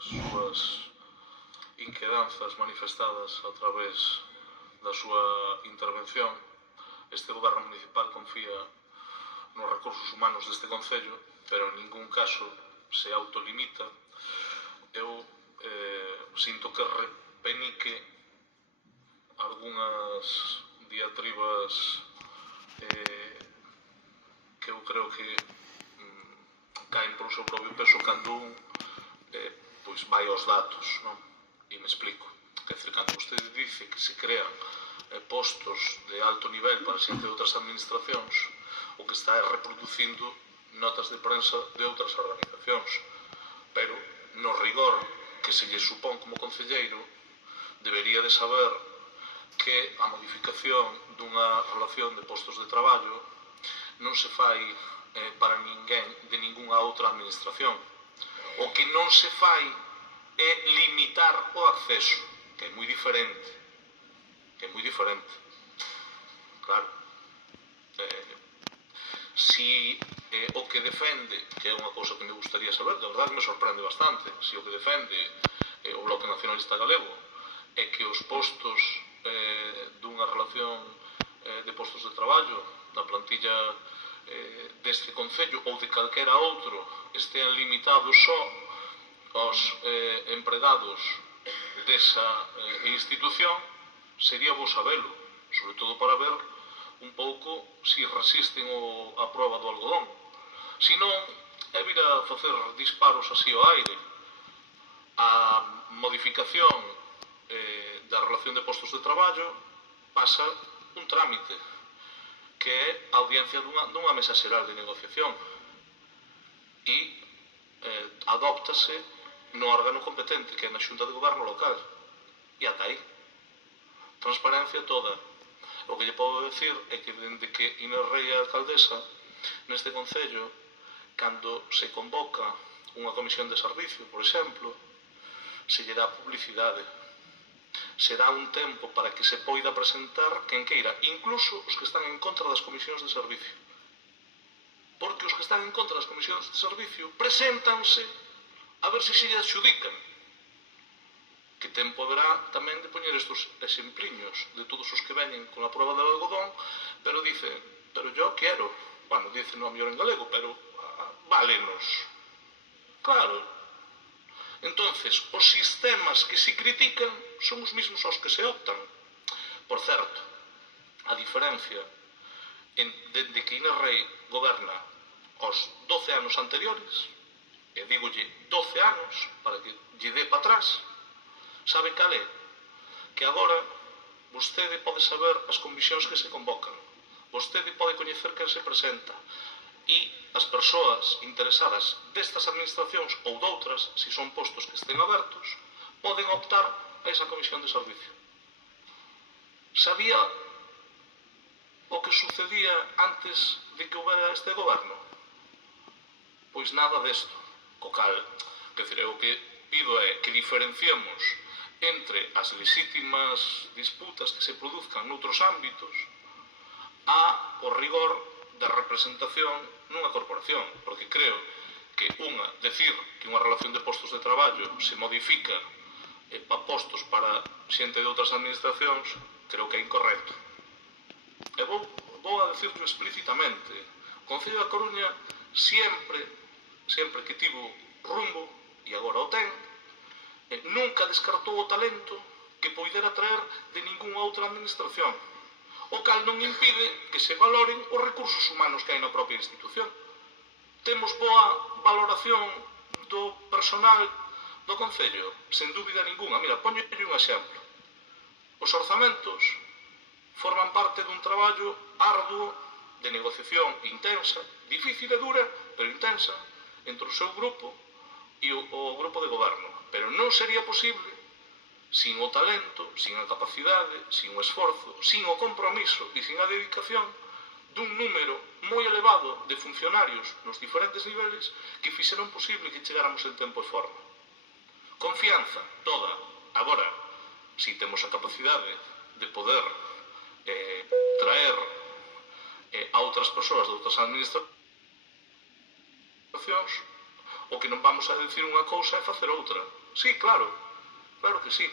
súas inquedanzas manifestadas a través da súa intervención. Este goberno municipal confía nos recursos humanos deste concello, pero en ningún caso se autolimita. Eu sinto que repenique algunhas diatribas que eu creo que caen por o seu propio peso cando un pois vai aos datos, non? E me explico. Quer dizer, cando vostede dice que se crean postos de alto nivel para xente de outras administracións, o que está é reproducindo notas de prensa de outras organizacións. Pero, no rigor que se lle supón como concelleiro, debería de saber que a modificación dunha relación de postos de traballo non se fai para ninguén de ningunha outra administración. O que non se fai é limitar o acceso, que é moi diferente. Claro. Si o que defende, que é unha cousa que me gustaría saber, de verdade me sorprende bastante, si o que defende o Bloque Nacionalista Galego é que os postos dunha relación de postos de traballo da plantilla deste concello ou de calquera outro estean limitados só aos empregados desa institución, sería bo sabelo, sobre todo para ver un pouco si resisten a proba do algodón. Si non, é vir a facer disparos así ao aire. A modificación da relación de postos de traballo pasa un trámite, que é a audiencia dunha mesa xeral de negociación, e adóptase no órgano competente, que é na Xunta de Goberno local, e ata aí. Transparencia toda. O que lle podo decir é que dende que Inés Rei é alcaldesa neste concello, cando se convoca unha comisión de servicio, por exemplo, se lle dá publicidade, se dá un tempo para que se poida presentar quen queira, incluso os que están en contra das comisións de servicio, porque os que están en contra das comisións de servicio preséntanse a ver se lle adxudican. Que tempo haberá tamén de poñer estos exempliños de todos os que veñen con a prueba del algodón, pero dicen, pero yo quiero, bueno, dicen non a mellor en galego, pero válenos. Claro. Entonces, os sistemas que se critican son os mismos aos que se optan. Por certo, a diferencia dende que Inés Rei goberna os 12 anos anteriores, e digolle 12 anos para que lle dé para atrás, sabe cal é? Que agora vostede pode saber as comisións que se convocan, vostede pode coñecer quen se presenta, e as persoas interesadas destas administracións ou doutras, se son postos que estén abertos, poden optar a esa comisión de servicio. Sabía o que sucedía antes de que houbera este goberno? Pois nada desto. Co cal, que o que pido é que diferenciemos entre as legítimas disputas que se produzcan noutros ámbitos o rigor da representación nunha corporación, porque creo que decir que unha relación de postos de traballo se modifica para postos para xente de outras administracións, creo que é incorrecto. E vou a decirlo explícitamente. O Concello da Coruña sempre que tivo rumbo, e agora o ten, nunca descartou o talento que poidera traer de ningunha outra administración, o cal non impide que se valoren os recursos humanos que hai na propia institución. Temos boa valoración do personal do Concello, sen dúbida ninguna. Mira, poñolle un exemplo. Os orzamentos forman parte dun traballo arduo de negociación intensa, difícil e dura, pero intensa, entre o seu grupo e o grupo de goberno. Pero non sería posible sin o talento, sin a capacidade, sin o esforzo, sin o compromiso e sin a dedicación dun número moi elevado de funcionarios nos diferentes niveles que fixeron posible que chegáramos en tempo e forma. Confianza, toda. Agora, si temos a capacidade de poder traer a outras persoas de outras administracións, O que non vamos a decir unha cousa é facer outra. Sí, claro, claro que sí.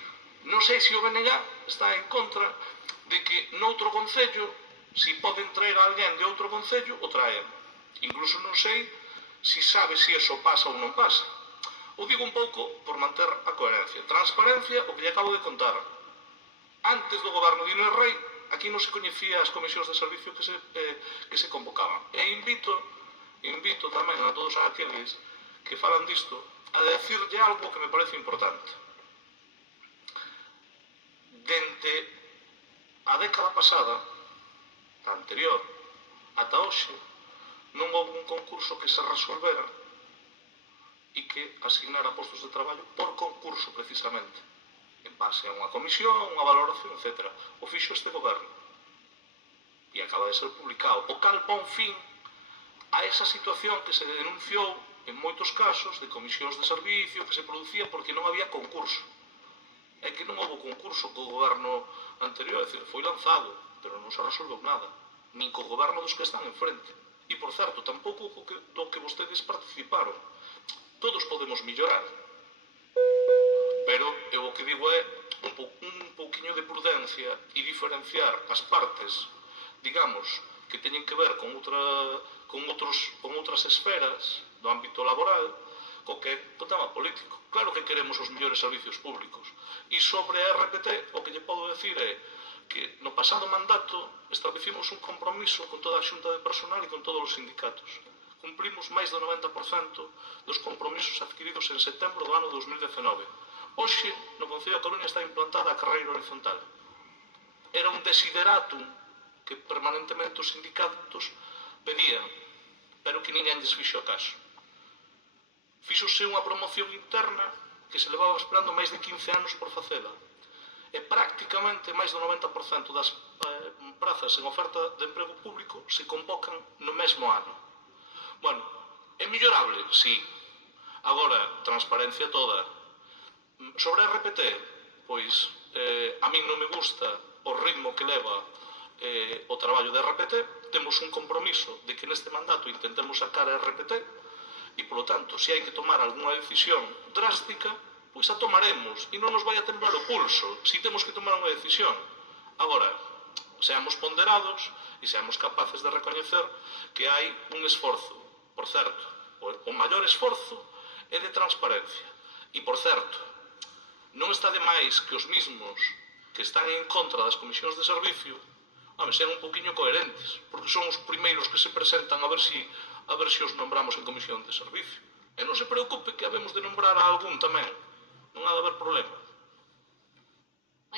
Non sei se o BNG está en contra de que noutro concello, se poden traer a alguén de outro concello, o traen. Incluso non sei se sabe se eso pasa ou non pasa. O digo un pouco por manter a coherencia. Transparencia, o que lle acabo de contar. Antes do goberno de Inés Rei, aquí non se coñecía as comisións de servicio que se convocaban. E invito tamén a todos aqueles que falan disto a decirlle algo que me parece importante. Dende a década pasada, a anterior, ata hoxe, non houve un concurso que se resolvera e que asignara postos de traballo por concurso, precisamente, en base a unha comisión, unha valoración, etc. O fixo este goberno. E acaba de ser publicado. O cal pon fin a esa situación que se denunciou en moitos casos de comisións de servicio que se producía porque non había concurso. É que non houve concurso co goberno anterior, é dicir, foi lanzado, pero non se resolveu nada, nin co goberno dos que están enfrente. E, por certo, tampouco do que vostedes participaron. Todos podemos mellorar, pero eu o que digo é un pouquiño de prudencia e diferenciar as partes, digamos, que teñen que ver con outras esferas do ámbito laboral, co que é o tema político. Claro que queremos os mellores servicios públicos. E sobre a RPT, o que lle podo decir é que no pasado mandato establecimos un compromiso con toda a xunta de personal e con todos os sindicatos. Cumplimos máis do 90% dos compromisos adquiridos en setembro do ano 2019. Hoxe, no Concello da Coruña está implantada a carreira horizontal. Era un desideratum que permanentemente os sindicatos pedían, pero que ninguén lles fixo caso. Fíxose unha promoción interna que se levaba esperando máis de 15 anos por facela. E prácticamente máis do 90% das prazas en oferta de emprego público se convocan no mesmo ano. Bueno, é mellorable? Sí. Agora, transparencia toda. Sobre a RPT, pois, a min non me gusta o ritmo que leva o traballo de RPT. Temos un compromiso de que neste mandato intentemos sacar a RPT e, polo tanto, se hai que tomar algunha decisión drástica, pois a tomaremos e non nos vai a temblar o pulso se temos que tomar unha decisión. Agora, seamos ponderados e seamos capaces de recoñecer que hai un esforzo. Por certo, o maior esforzo é de transparencia. E, por certo, non está de máis que os mismos que están en contra das comisións de servicio sean un poquinho coherentes, porque son os primeiros que se presentan a ver se os nombramos en comisión de servicio. E non se preocupe que habemos de nombrar a algún tamén. Non ha de haber problema.